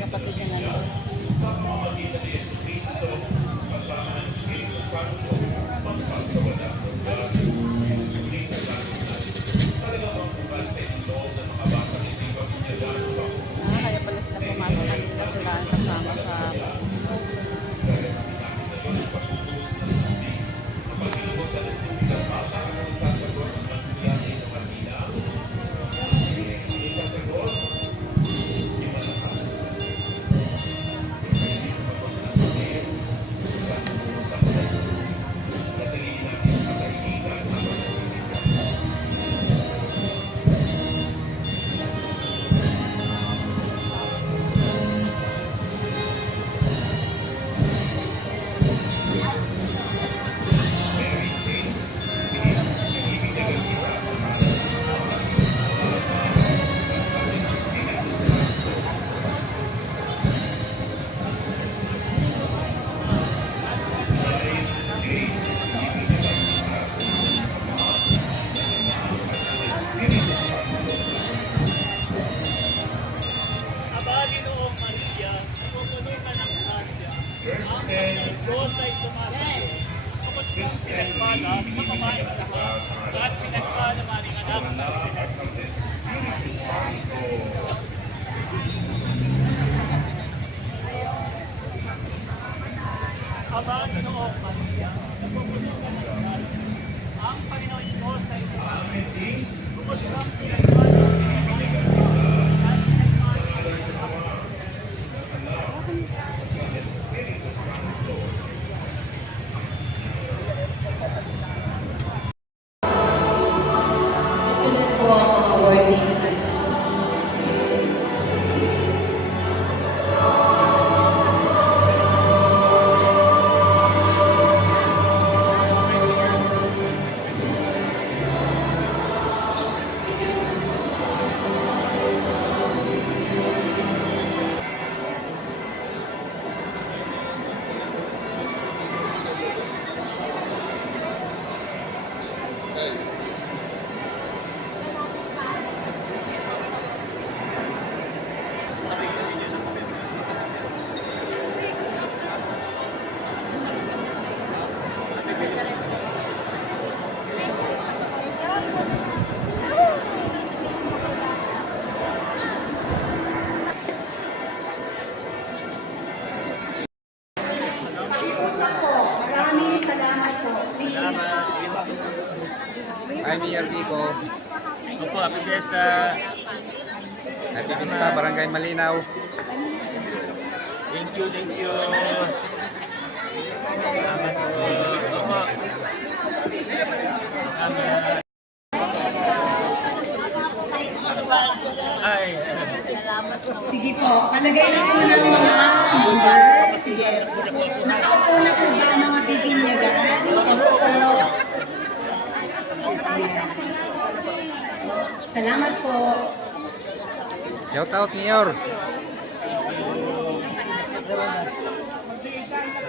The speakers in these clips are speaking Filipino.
Kapatid niya nga. Sa pamamagitan ni Jesucristo, kasama ng Espiritu Santo, magpasawalang lugar. Muling nagkakaroon. Talagang magpupal sa inyong loob ng mga batang hindi paminyagano ako. Kaya pala sila pumasok kanina sila kasama sa Gaya namin ngayon, pagpupulos ng tubig. Ang pagkilubusan ng tubig ng bata ang isasagot ng pagkulatin ng kanila. Isasagot, di malakas. Hindi sumagot ng tubig. Pagpupulos sa mga natalingin natin ang katahimikan habang nagtitipid. Mary Jane, binibigyan kita sa ngalan ng Ama, at Espiritu Santo. Dahil Grace, binibigyan kita sa ngalan ng Ama, at Espiritu Santo. Abali noong Maria, napupuno ka ng grasya. Kristen, Diyos ay sumasayo. Kapag kong pinagpala sa pamain lahat, at pinagpala maring anak ang na anak at ng Espiritu Santo. Abali noong Maria, napupuno ka ng grasya. Ang Panginoon Diyos ay sumasayo. Adventist, Kapag kong Kristen, pinagpala binibigyan kita at pinagpala sa ngalan ng Ama, ng Anak, at ng Espiritu Santo. Susunod po ang mga warning. Usap po. Maraming salamat po. Please. Hi, Mayor Nico. Opo, Happy Fiesta. Happy Vista, Barangay Malinaw. Thank you, thank you. Salamat po. Opo. Salamat. Ay, Sige po. Palagay na po ng mga number. Sige. Nakaupo na po ba ang mga bibinyagan? Ito po. Ayan. Salamat po. Shout out, Mayor.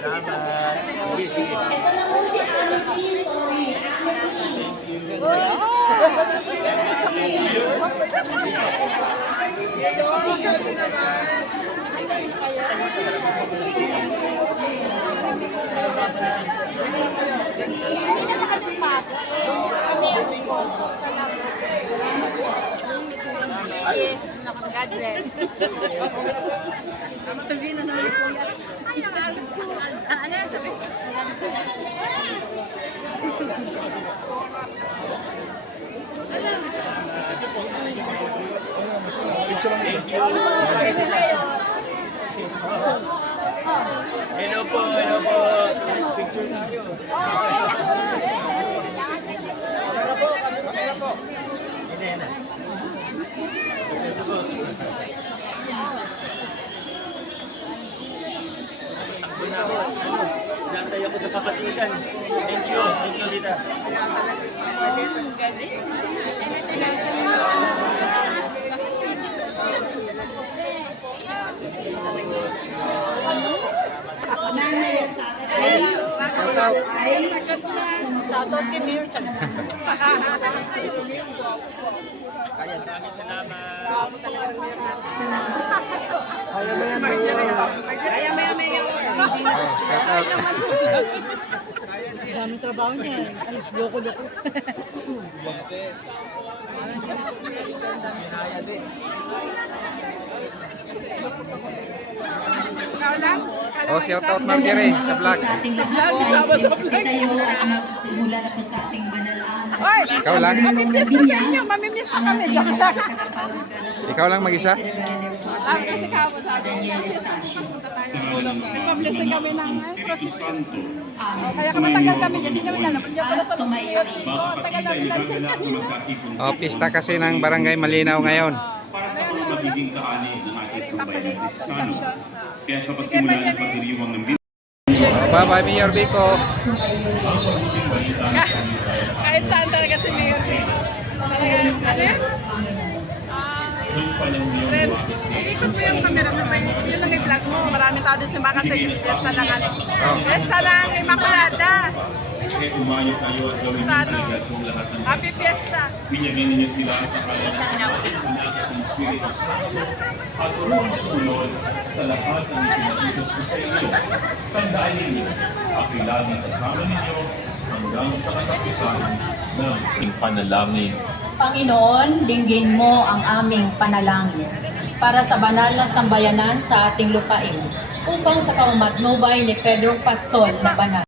salamat. Sige, sige. Ito na po si Ami P. Sorry. Ami P. nakagadget. Sabihin na naman ni Kuya. Ano yan sabihin? Hello po, hello po. Picture tayo. Kamera po. Hindi na. Picture po. Nantay ako sa kapasitan. Thank you, Lita. Nanay at tatay. Shout out. Ay, Shoutout si Mayor. Maraming salamat. Hindi na sa Shout out. daming trabaho niya. Ay, loko-loko. Oh, shout out Marjorie sa vlog. Sa ating lahat ay magsitayo at magsimula na po sa ating banal araw. Ikaw lang? Mamimiss na sa inyo. Mamimiss na kami. Ikaw lang mag-isa? Kasi kapo sabi. Daniel Estacio. Nagpabilis na kami ng Espiritu Santo, kaya kamatagal kami. Hindi namin alam. Hindi At sumayari. makakapagkita ay nagaganap na magkaipon. Oh, pista kasi ng Barangay Malinaw ngayon. Para sa mga magiging kaanib ng ating sambayan ng Kristiyano. Kaya sa pasimula ng pagdiriwang ng Bye-bye, Mayor Vico. kahit saan talaga si Mayor. Talagang, ano yan? doon pa lang yung Ikot mo yung camera mo. Yun lang yung vlog mo. Maraming tao din sa mga kasi fiesta ng ano. Fiesta ng Immaculada. kaya umayo kayo at gawin Sa ng ano? talaga itong lahat ng Happy Fiesta. binyagan ninyo sila sa kalanang ng Espiritu Santo at turuan sumunod sa lahat ng ipinatutos ko sa inyo. Tandaan ninyo, ako'y laging kasama ninyo hanggang sa katapusan ng panalangin. Panginoon, dinggin mo ang aming panalangin para sa banal na sambayanan sa ating lupain upang sa pamamatnubay ni Pedro Pastol na banal